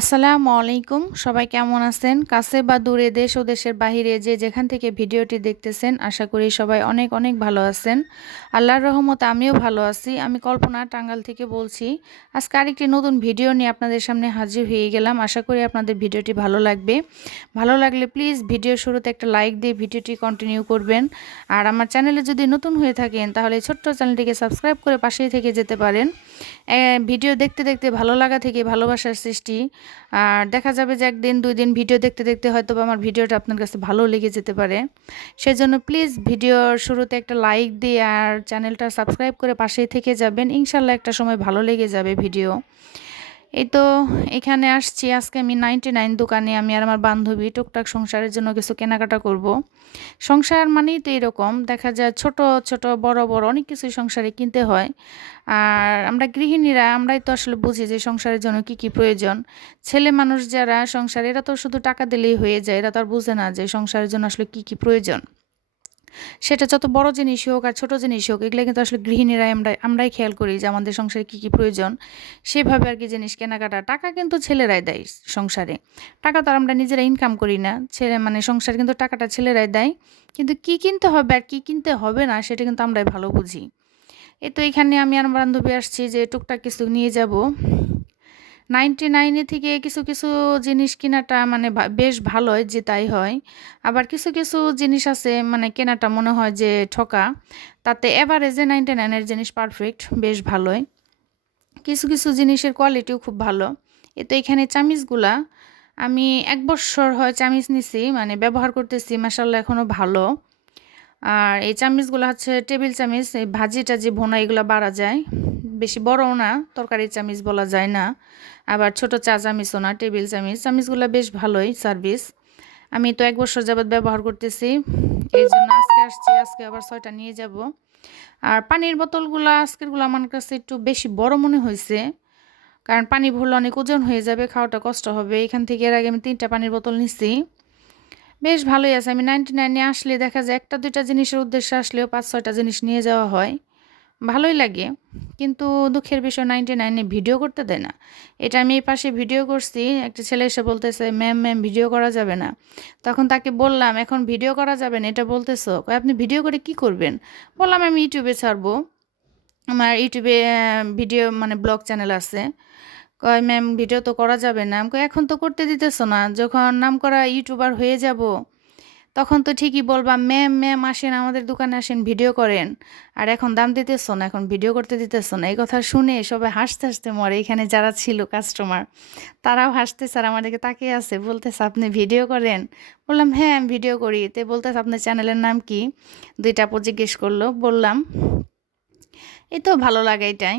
আসসালামু আলাইকুম। সবাই কেমন আছেন? কাছে বা দূরে দেশ ও দেশের বাহিরে যে যেখান থেকে ভিডিওটি দেখতেছেন, আশা করি সবাই অনেক অনেক ভালো আছেন। আল্লাহর রহমতে আমিও ভালো আছি। আমি কল্পনা টাঙ্গাল থেকে বলছি, আজকে আরেকটি নতুন ভিডিও নিয়ে আপনাদের সামনে হাজির হয়ে গেলাম। আশা করি আপনাদের ভিডিওটি ভালো লাগবে। ভালো লাগলে প্লিজ ভিডিও শুরুতে একটা লাইক দিয়ে ভিডিওটি কন্টিনিউ করবেন। আর আমার চ্যানেলে যদি নতুন হয়ে থাকেন, তাহলে ছোট্ট চ্যানেলটিকে সাবস্ক্রাইব করে পাশেই থেকে যেতে পারেন। ভিডিও দেখতে দেখতে ভালো লাগা থেকে ভালোবাসার সৃষ্টি। আর দেখা যাবে যে একদিন, দুই দিন ভিডিও দেখতে দেখতে হয়তো আমার ভিডিওটা আপনার কাছে ভালো লেগে যেতে পারে। সেই জন্য প্লিজ ভিডিওর শুরুতে একটা লাইক দিয়ে আর চ্যানেলটা সাবস্ক্রাইব করে পাশেই থেকে যাবেন। ইনশাল্লাহ একটা সময় ভালো লেগে যাবে ভিডিও। এই তো এখানে আসছি। আজকে আমি নাইনটি নাইন দোকানে আমি আর আমার বান্ধবী টুকটাক সংসারের জন্য কিছু কেনাকাটা করব। সংসার মানেই তো এরকম, দেখা যায় ছোট ছোট, বড় বড় অনেক কিছুই সংসারে কিনতে হয়। আর আমরা গৃহিণীরা, আমরাই তো আসলে বুঝি যে সংসারের জন্য কি কি প্রয়োজন। ছেলে মানুষ যারা সংসার, এরা তো শুধু টাকা দিলেই হয়ে যায়, এরা তো আর বুঝে না যে সংসারের জন্য আসলে কি কি প্রয়োজন। সেটা যত বড় জিনিসই হোক আর ছোট জিনিসই হোক, এগুলো কিন্তু আসলে গৃহিণীরাই আমরা আমরাই খেয়াল করি যে আমাদের সংসারে কী কী প্রয়োজন। সেভাবে আর কি জিনিস কেনাকাটা, টাকা কিন্তু ছেলেরাই দেয় সংসারে। টাকা তো আর আমরা নিজেরা ইনকাম করি না। ছেলে মানে সংসারে কিন্তু টাকাটা ছেলেরাই দেয়। কিন্তু কি কিনতে হবে আর কী কিনতে হবে না, সেটা কিন্তু আমরাই ভালো বুঝি। এ তো এখানে আমি আর বান্ধবী আসছি যে টুকটাক কিছু নিয়ে যাব। নাইনটি নাইনে থেকে কিছু কিছু জিনিস কেনাটা মানে বেশ ভালোই যে তাই হয়। আবার কিছু কিছু জিনিস আছে মানে কেনাটা মনে হয় যে ঠকা। তাতে এভারেজে নাইনটি নাইনের জিনিস পারফেক্ট বেশ ভালোই। কিছু কিছু জিনিসের কোয়ালিটিও খুব ভালো। এ তো এখানে চামিচগুলা আমি এক বছর হয় চামিচ নিছি মানে ব্যবহার করতেছি মাসাল্লাহ এখনও ভালো। আর এই চামিচগুলো হচ্ছে টেবিল চামিচ, এই ভাজি টাজি ভোনা, এগুলো বাড়া যায়। বেশি বড়ও না তরকারি চামিচ বলা যায় না। আবার ছোট চা চামিচও না, টেবিল চামিচ। চামিচগুলো বেশ ভালোই সার্ভিস আমি তো এক বছর যাবৎ ব্যবহার করতেছি। এই জন্য আজকে আসছি, আজকে আবার ছয়টা নিয়ে যাব। আর পানির বোতলগুলো, আজকেরগুলো আমার কাছে একটু বেশি বড় মনে হয়েছে। কারণ পানি ভরলে অনেক ওজন হয়ে যাবে, খাওয়াটা কষ্ট হবে। এখান থেকে এর আগে আমি তিনটা পানির বোতল নিছি। বেশ ভালোই আছে। আমি নাইনটি নাইনে আসলে দেখা যায় একটা দুইটা জিনিসের উদ্দেশ্যে আসলেও পাঁচ ছয়টা জিনিস নিয়ে যাওয়া হয়। ভালোই লাগে। কিন্তু দুঃখের বিষয় নাইনটি নাইনে ভিডিও করতে দেয় না। এটা আমি এই পাশে ভিডিও করছি, একটা ছেলে এসে বলতেছে ম্যাম ম্যাম ভিডিও করা যাবে না। তখন তাকে বললাম, এখন ভিডিও করা যাবে না? এটা বলতেছো আপনি ভিডিও করে কি করবেন? বললাম, আমি ইউটিউবে ছাড়বো। আমার ইউটিউবে ভিডিও মানে ব্লগ চ্যানেল আছে। কয় ম্যাম ভিডিও তো করা যাবে না। এখন তো করতে দিতেছো না। যখন নাম করা ইউটিউবার হয়ে যাব তখন তো ঠিকই বলবা, ম্যাম ম্যাম, আসেন, আমাদের দোকানে আসেন, ভিডিও করেন। আর এখন দাম দিতেছ না, এখন ভিডিও করতে দিতেছ না। এই কথা শুনে সবাই হাসতে হাসতে মরে। এখানে যারা ছিল কাস্টমার তারাও হাসতে স্যার আমাদেরকে তাকিয়ে আছে, বলতেছে, আপনি ভিডিও করেন? বললাম হ্যাঁ আমি ভিডিও করি। তে বলতেছে, আপনার চ্যানেলের নাম কি? দুইটা আপু জিজ্ঞেস করল, বললাম, এই তো ভালো লাগে এটাই।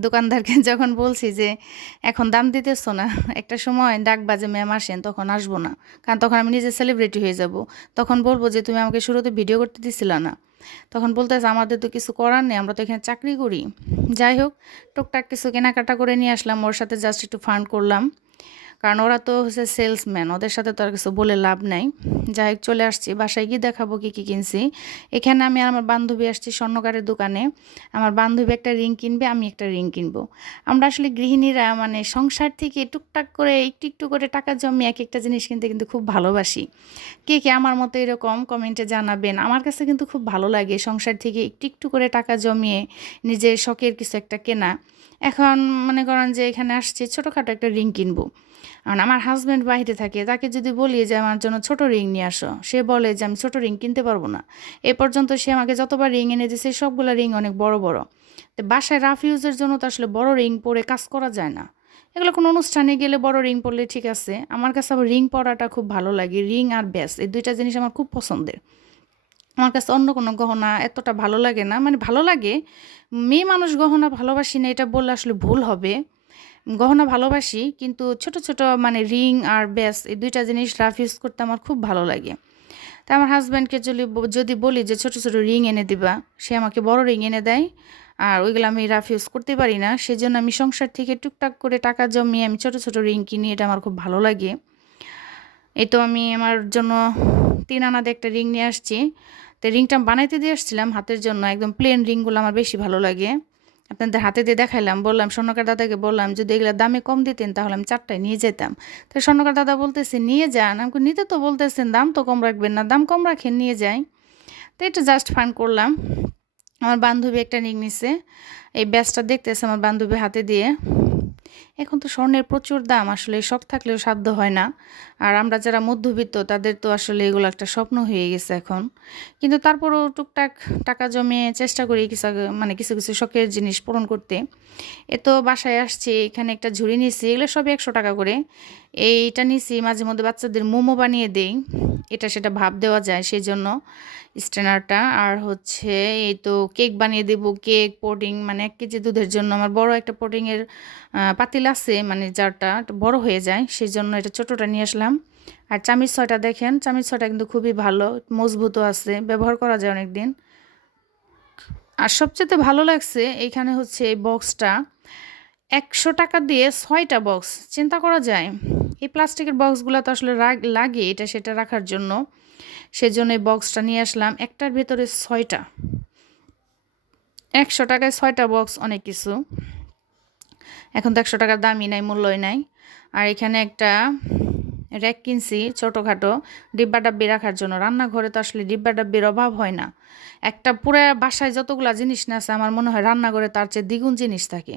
দোকানদারকে যখন বলছি যে, এখন দাম দিতেছ না, একটা সময় ডাক বাজে ম্যাম আসেন, তখন আসব না, কারণ তখন আমি নিজে সেলিব্রিটি হয়ে যাব। তখন বলব যে, তুমি আমাকে শুরুতে ভিডিও করতে দিছিল না। তখন বলতেছে, আমাদের তো কিছু করার নেই, আমরা তো এখানে চাকরি করি। যাই হোক, টুকটাক কিছু কেনাকাটা করে নিয়ে আসলাম, ওর সাথে জাস্ট একটু ফান্ড করলাম। কারণ ওরা তো হচ্ছে সেলসম্যান ওদের সাথে তো আর কিছু বলে লাভ নাই। যাই হোক, চলে আসছি, বাসায় গিয়ে দেখাবো কী কী কিনছি। এখানে আমি আর আমার বান্ধবী আসছি স্বর্ণকারের দোকানে। আমার বান্ধবী একটা রিং কিনবে, আমি একটা রিং কিনবো। আমরা আসলে গৃহিণীরা মানে সংসার থেকে টুকটাক করে একটু একটু করে টাকা জমিয়ে এক একটা জিনিস কিনতে কিন্তু খুব ভালোবাসি। কে কে আমার মতো এরকম কমেন্টে জানাবেন? আমার কাছে কিন্তু খুব ভালো লাগে সংসার থেকে একটু একটু করে টাকা জমিয়ে নিজের শখের কিছু একটা কেনা। এখন মনে করেন যে এখানে আসছি, ছোটোখাটো একটা রিং কিনবো। কারণ আমার হাজব্যান্ড বাইরে থাকে, তাকে যদি বলি যে আমার জন্য ছোট রিং নিয়ে আসো, সে বলে যে আমি ছোট রিং কিনতে পারব না। এ পর্যন্ত সে আমাকে যতবার রিং এনে দিয়েছে, সবগুলো রিং অনেক বড় বড়। তো বাসায় রাফ ইউজের জন্য তো আসলে বড় রিং পরে কাজ করা যায় না। এগুলো কোনো অনুষ্ঠানে গেলে বড় রিং পরলে ঠিক আছে, আমার কাছে আবার রিং পরাটা খুব ভালো লাগে রিং আর ব্যাস, এই দুইটা জিনিস আমার খুব পছন্দের। আমার কাছে অন্য কোনো গহনা এতটা ভালো লাগে না মানে ভালো লাগে, মেয়ে মানুষ গহনা ভালোবাসি না, এটা বললে আসলে ভুল হবে। গহনা ভালোবাসি, কিন্তু ছোট ছোট মানে রিং আর ব্যাস এই দুইটা জিনিস রাফ ইউজ করতে আমার খুব ভালো লাগে। তা আমার হাজব্যান্ডকে যদি যদি বলি যে ছোট ছোট রিং এনে দিবা, সে আমাকে বড় রিং এনে দেয়। আর ওইগুলো আমি রাফ ইউজ করতে পারি না, সেজন্য আমি সংসার থেকে টুকটাক করে টাকা জমিয়ে আমি ছোট ছোট রিং কিনি, এটা আমার খুব ভালো লাগে। এই তো আমি আমার জন্য তিন আনাদে একটা রিং নিয়ে আসছি। তো রিংটা বানাইতে দিয়ে আসছিলাম হাতের জন্য, একদম প্লেন রিংগুলো আমার বেশি ভালো লাগে। আপনাদের হাতে দিয়ে দেখাইলাম, বললাম, স্বর্ণকার দাদাকে বললাম, যদি এগুলো দামে কম দিতেন তাহলে আমি চারটায় নিয়ে যেতাম। তো স্বর্ণকার দাদা বলতেছে, নিয়ে যান। আমাকে নিতে তো বলতেছেন, দাম তো কম রাখবেন না, দাম কম রাখেন, নিয়ে যাই। তো এটা জাস্ট ফান করলাম। আমার বান্ধবী একটা নিক নিছে, এই ব্যাসটা দেখতেছে আমার বান্ধবী হাতে দিয়ে। এখন তো স্বর্ণের প্রচুর দাম, আসলে শখ থাকলেও সাধ্য হয় না। আর আমরা যারা মধ্যবিত্ত, তাদের তো আসলে এগুলো একটা স্বপ্ন হয়ে গেছে এখন। কিন্তু তারপরও টুকটাক টাকা জমিয়ে চেষ্টা করি কিছু মানে কিছু কিছু শখের জিনিস পূরণ করতে। এ তো বাসায় আসছি, এখানে একটা ঝুড়ি নিয়েছি, এগুলো সব একশো টাকা করে। এইটা নিয়েছি মাঝে মধ্যে বাচ্চাদের মোমো বানিয়ে দেই। এটা সেটা ভাব দেওয়া যায় সেই জন্য স্ট্যানারটা। আর হচ্ছে এই তো কেক বানিয়ে দেবো, কেক, পোডিং মানে এক কেজি দুধের জন্য। আমার বড় একটা পোডিংয়ের পাতিল আছে মানে যারটা বড় হয়ে যায় সেই জন্য এটা ছোটোটা নিয়ে আসলাম। আর চামিচ ছয়টা দেখেন, চামিচ ছয়টা কিন্তু খুবই ভালো, মজবুতও আছে, ব্যবহার করা যায় অনেক দিন আর সবচেয়ে ভালো লাগছে এইখানে হচ্ছে এই বক্সটা একশো টাকা দিয়ে ছয়টা বক্স চিন্তা করা যায়। এই প্লাস্টিকের বক্সগুলো তো আসলে লাগে এটা সেটা রাখার জন্য। সেজন্য এই বক্সটা নিয়ে আসলাম, একটার ভেতরে ছয়টা। একশো টাকায় ছয়টা বক্স অনেক কিছু। এখন তো একশো টাকার দামই নাই, মূল্যই নাই। আর এখানে একটা র্যাক কিনছি ছোটোখাটো, ডিব্বা ডাব্বি রাখার জন্য। রান্নাঘরে তো আসলে ডিব্বা ডাব্বির অভাব হয় না। একটা পুরো বাসায় যতগুলা জিনিস না আছে, আমার মনে হয় রান্নাঘরে তার চেয়ে দ্বিগুণ জিনিস থাকে।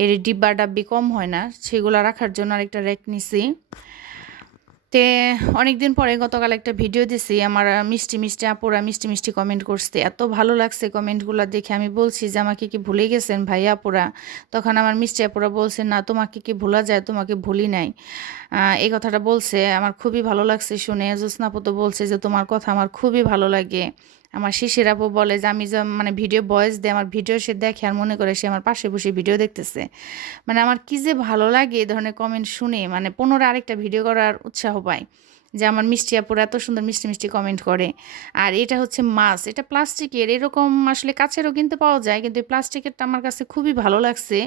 এর ডিব্বা ডাব্বি কম হয় না, সেগুলো রাখার জন্য আরেকটা র্যাক নিছি। তে অনেক দিন পরে গতকাল একটা ভিডিও দিছি, আমার মিষ্টি মিষ্টি আপুরা মিষ্টি মিষ্টি কমেন্ট করছে, এত ভালো লাগছে কমেন্টগুলো দেখে। আমি বলছি যে, আমাকে কি ভুলে গেছেন ভাই আপুরা? তখন আমার মিষ্টি আপুরা বলছে, না, তোমাকে কি ভোলা যায়, তোমাকে ভুলি নাই। এই কথাটা বলছে, আমার খুবই ভালো লাগছে শুনে। জ্যোৎস্নাপু তো বলছে যে, তোমার কথা আমার খুবই ভালো লাগে। আমার শিশির আপু বলে যে, আমি মানে ভিডিও ভয়েস দেয় আমার ভিডিও সে দেখে আর মনে করে সে আমার পাশে বসে ভিডিও দেখতেছে। মানে আমার কী যে ভালো লাগে এই ধরনের কমেন্ট শুনে মানে পুনরায় আরেকটা ভিডিও করার উৎসাহ পায় যে আমার মিষ্টি আপুর এত সুন্দর মিষ্টি মিষ্টি কমেন্ট করে। আর এটা হচ্ছে মাছ এটা প্লাস্টিকের, এরকম আসলে কাছেরও কিনতে পাওয়া যায়, কিন্তু এই প্লাস্টিকেরটা আমার কাছে খুবই ভালো লাগছে।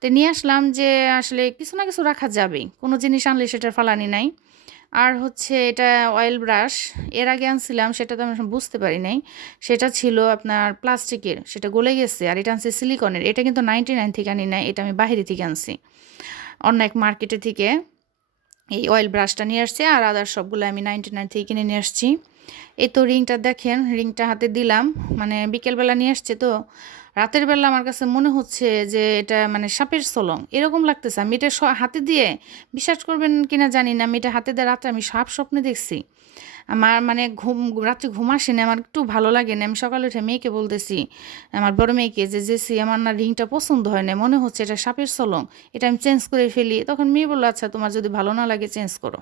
তো নিয়ে আসলাম যে, আসলে কিছু না কিছু রাখা যাবে, কোনো জিনিস আনলে সেটার ফালানি নাই। আর হচ্ছে এটা অয়েল ব্রাশ এর আগে আনছিলাম, সেটা তো আমি বুঝতে পারি নাই। সেটা ছিল আপনার প্লাস্টিকের, সেটা গলে গেছে আর এটা আনছে সিলিকনের এটা কিন্তু নাইনটি নাইন থেকে আনি নাই, এটা আমি বাহিরে থেকে আনছি। অন্য এক মার্কেটে থেকে এই অয়েল ব্রাশটা নিয়ে আসছি আর আদার সবগুলো আমি নাইনটি নাইন থেকে কিনে নিয়ে আসছি। এই তো রিংটা দেখেন, রিংটা হাতে দিলাম মানে বিকেলবেলা নিয়ে আসছে তো। রাতের বেলা আমার কাছে মনে হচ্ছে যে এটা মানে সাপের সলং। এরকম লাগতেছে। আমি এটা হাতে দিয়ে বিশ্বাস করবেন কিনা জানি না। আমি এটা হাতে দেওয়া রাত্রে আমি সাপ স্বপ্নে দেখছি। আমার মানে ঘুম, রাত্রে ঘুম আসে না আমার একটু ভালো লাগে না আমি সকালে উঠে মেয়েকে বলতেছি, আমার বড় মেয়েকে যে, জেসি, আমার না রিংটা পছন্দ হয় না মনে হচ্ছে এটা সাপের সলং এটা আমি চেঞ্জ করে ফেলি। তখন মেয়ে বলল আচ্ছা তোমার যদি ভালো না লাগে, চেঞ্জ করো।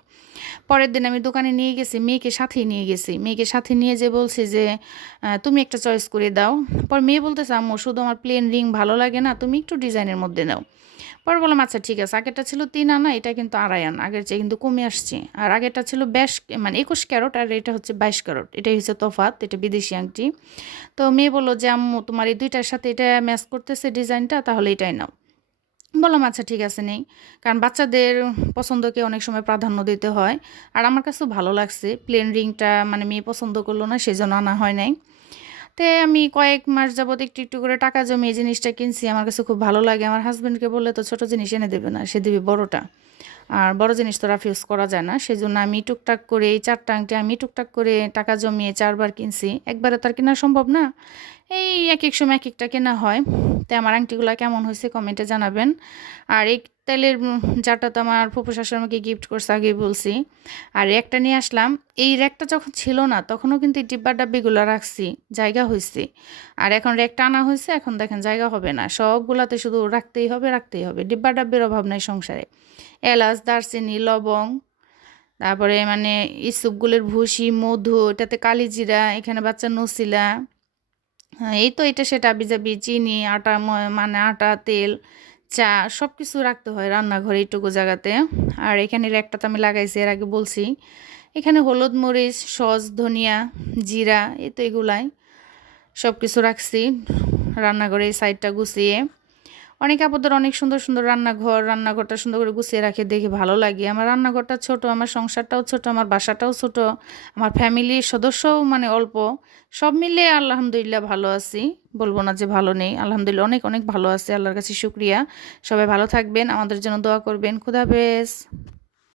পরের দিন আমি দোকানে নিয়ে গেছি, মেয়েকে সাথেই নিয়ে গেছি। মেয়েকে সাথে নিয়ে যে বলছি যে তুমি একটা চয়েস করে দাও। পর মেয়ে বলতেছে, আম্মু, শুধু আমার প্লেন রিং ভালো লাগে না, তুমি একটু ডিজাইনের মধ্যে নাও। পরে বললাম আচ্ছা ঠিক আছে। আগেরটা ছিল তিন আনা, এটা কিন্তু আড়াই আনা। আগের চেয়ে কিন্তু কমে আসছে। আর আগেরটা ছিল বেশ মানে একুশ ক্যারট, আর এটা হচ্ছে বাইশ ক্যারট। এটাই হচ্ছে তফাত এটা বিদেশি আংটি। তো মেয়ে বলল যে, আম্মু, তোমার এই দুইটার সাথে এটা ম্যাচ করতেছে ডিজাইনটা, তাহলে এটাই নাও। বললাম আচ্ছা ঠিক আছে, নেই। কারণ বাচ্চাদের পছন্দকে অনেক সময় প্রাধান্য দিতে হয়। আর আমার কাছেও ভালো লাগছে, প্লেন রিংটা মানে মেয়ে পছন্দ করল না সেই জন্য আনা হয় নাই। তে আমি কয়েক মাস যাবত একটু একটু করে টাকা জমিয়ে জিনিসটা কিনছি। আমার কাছে খুব ভালো লাগে। আমার হাজব্যান্ডকে বললে তো ছোটো জিনিস এনে দেবে না, সে দেবে বড়টা। আর বড় জিনিস তো রাফিউজ করা যায় না। সেই জন্য আমি টুকটাক করে এই চারটা আংটি আমি টুকটাক করে টাকা জমিয়ে চারবার কিনছি। একবারে তো আর কেনা সম্ভব না। এই এক এক সময় এক একটা কেনা হয়। তাই আমার আংটিগুলো কেমন হয়েছে কমেন্টে জানাবেন। আর এই তেলের যাটা তো আমার ফুপু শাশুড়ি আমাকে গিফট করছে, আগেই বলছি। আর র্যাকটা নিয়ে আসলাম। এই র্যাকটা যখন ছিল না, তখনও কিন্তু এই ডিব্বা ডাব্বিগুলো রাখছি, জায়গা হয়েছে। আর এখন র্যাকটা আনা হয়েছে, এখন দেখেন জায়গা হবে না। সবগুলাতে শুধু রাখতেই হবে রাখতেই হবে। ডিব্বা ডাব্বির অভাব নাই সংসারে। এলাচ, দারচিনি, লবং, তারপরে মানে ইসুপগুলোর ভুসি, মধু, এটাতে কালিজিরা, এখানে বাচ্চা নসিলা এই তো এটা সেটা বিজাবি চিনি, আটা মানে আটা, তেল, চা সব কিছু রাখতে হয় রান্নাঘরে এইটুকু জায়গাতে। আর এখানে একটা তো আমি লাগাইছি, এর আগে বলছি। এখানে হলুদ মরিচ, সস, ধনিয়া, জিরা, এই তো এগুলাই সব কিছু রাখছি। রান্নাঘরে এই সাইডটা গুছিয়ে অনেক আপদের অনেক সুন্দর সুন্দর রান্নাঘর, রান্নাঘরটা সুন্দর করে গুছিয়ে রাখে, দেখে ভালো লাগে। আমার রান্নাঘরটা ছোট, আমার সংসারটাও ছোট, আমার বাসাটাও ছোট, আমার ফ্যামিলির সদস্যও মানে অল্প। সব মিলে আলহামদুলিল্লাহ ভালো আছি। বলব না যে ভালো নেই, আলহামদুলিল্লাহ অনেক অনেক ভালো আছে, আল্লাহর কাছে শুক্রিয়া। সবাই ভালো থাকবেন, আমাদের জন্য দোয়া করবেন। খুদাহাফেজ